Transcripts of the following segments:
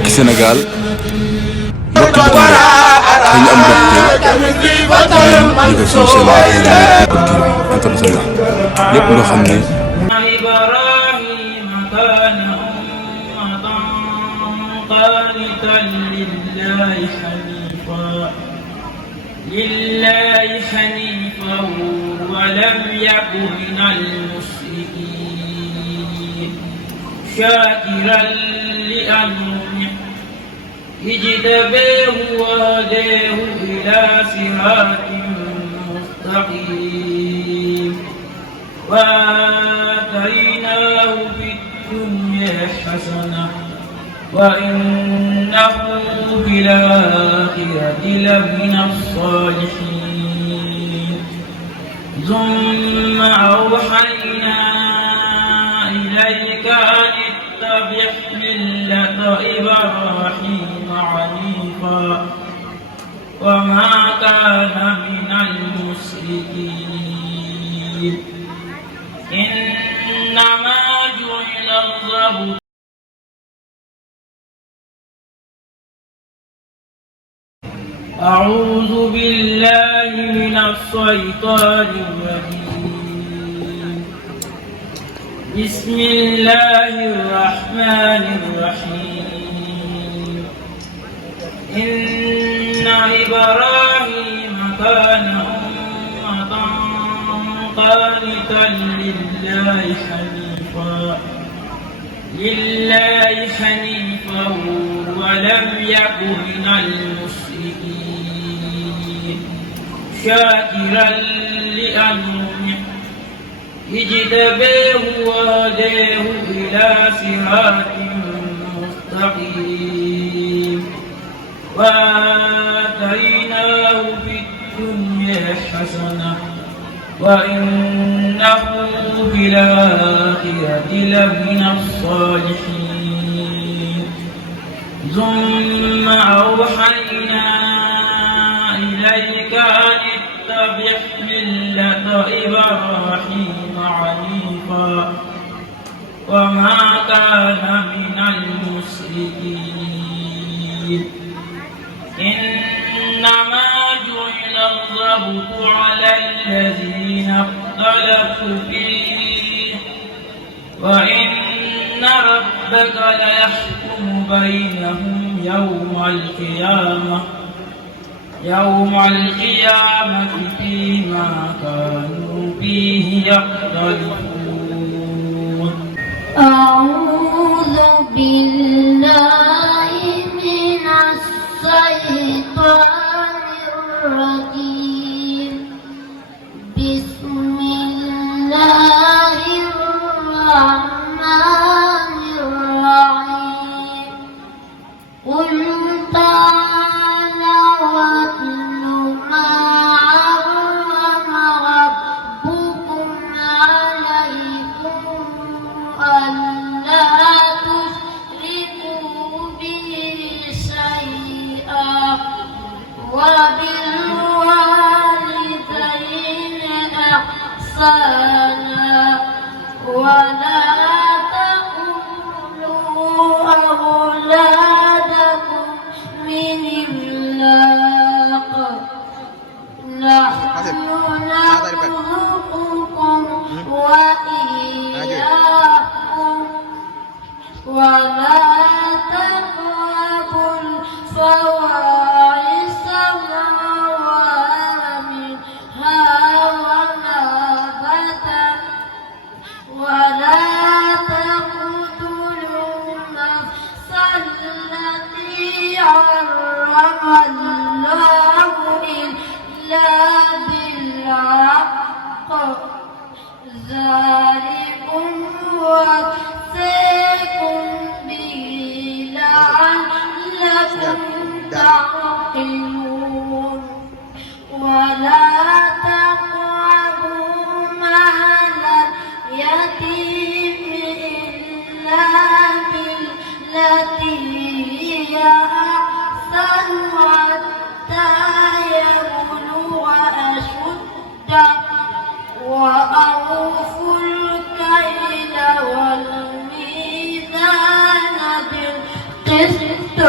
mbokki Sénégal mbokki bitim réew dañu am mbokk di yëgal suñu seen international lépp loo xam ne لله حنيفا ولم يك من المشركين شاكرا لأنعمه اجتباه وهداه إلى صراط مستقيم وآتيناه في الدنيا حسنة وإنه في الآخرة لمن الصالحين ثم أوحينا إليك أن اتبع ملة إبراهيم حنيفا وما كان من المشركين إنما جعل الذبح أعوذ بالله من الشيطان الرجيم بسم الله الرحمن الرحيم إن إبراهيم كان أمة قانتا لله حنيفا ولم يك من المشركين شاكرا لأنعمه اجتباه وهداه إلى صراط مستقيم وآتيناه في الدنيا حسنة وإنه في الآخرة لمن الصالحين ثم أوحينا إليك أن اتبع ملة إبراهيم حنيفا وما كان من المشركين إنما جعل الذبح على الذين اختلفوا فيه وإن ربك ليحكم بينهم يوم القيامة فيما كانوا فيه يختلفون أعوذ بالله من الشيطان الرجيم بسم الله الرحمن الرحيم قل تعالوا واتل ما حرم ربكم عليكم ألا تشركوا به شيئا وبالوالدين إحسانا ولا تقتلوا أولادكم من إملاق نحن نرزقكم وإياكم ولا تقربوا الفواحش ما ظهر منها وما بطن ولا تقتلوا النفس التي حرم الله إلا بالحق ذلكم وصيكم به لعلكم تعقلون ولا تقربوا مال اليتيم إلا بالتي هي أحسن حتى يبلغ أشده وأوفوا الكيل والميزان بالقسط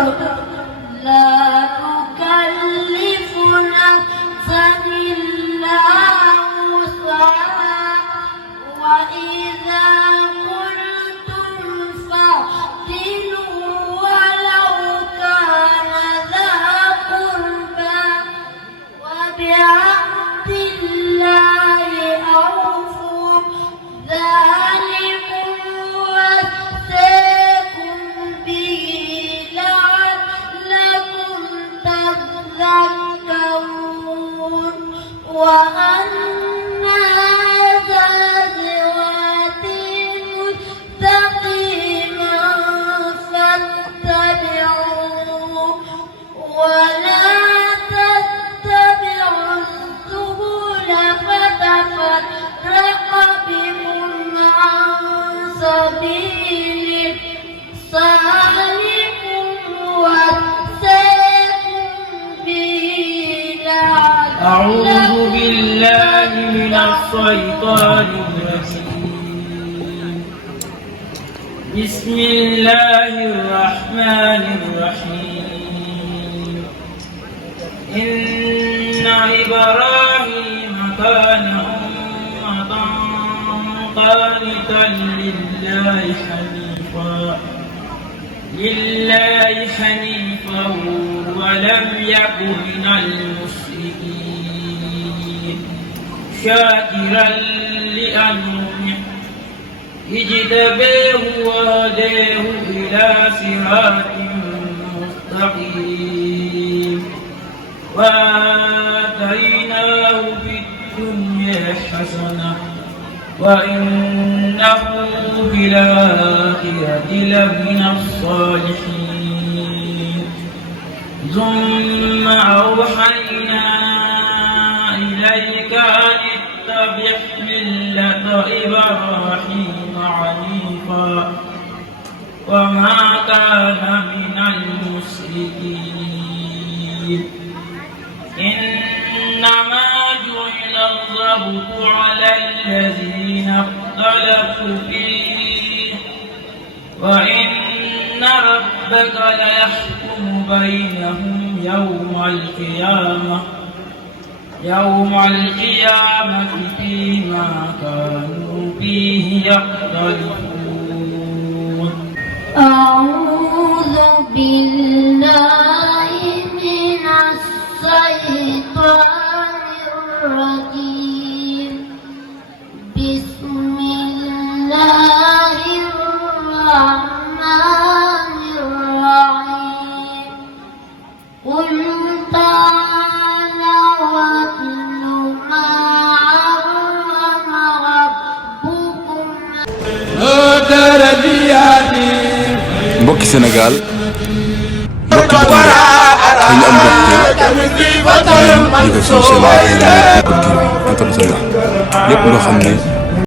أعوذ بالله من الشيطان الرجيم. بسم الله الرحمن الرحيم. إن إبراهيم كان أمة قانتا لله حنيفا ولم يك من المشركين شاكرا لأنعمه اجتباه وهداه إلى صراط مستقيم وآتيناه في الدنيا حسنة وإنه في الآخرة لمن الصالحين. ثم أوحينا إليك أن اتبع ملة إبراهيم حنيفا وما كان من المشركين. إنما جعل الربط على الذين اختلفوا فيه وإن ربك ليحكم بينهم يوم القيامة فيما كانوا فيه يختلفون. أعوذ بالله من الشيطان الرجيم. بسم الله الرحمن الرحيم. قل تعالوا واتلوا ما حرم ربكم. mbokki Sénégal mbokki bitim réew dañu am mbégte yéen ñu ko suñu seen People TV international lépp loo xam ne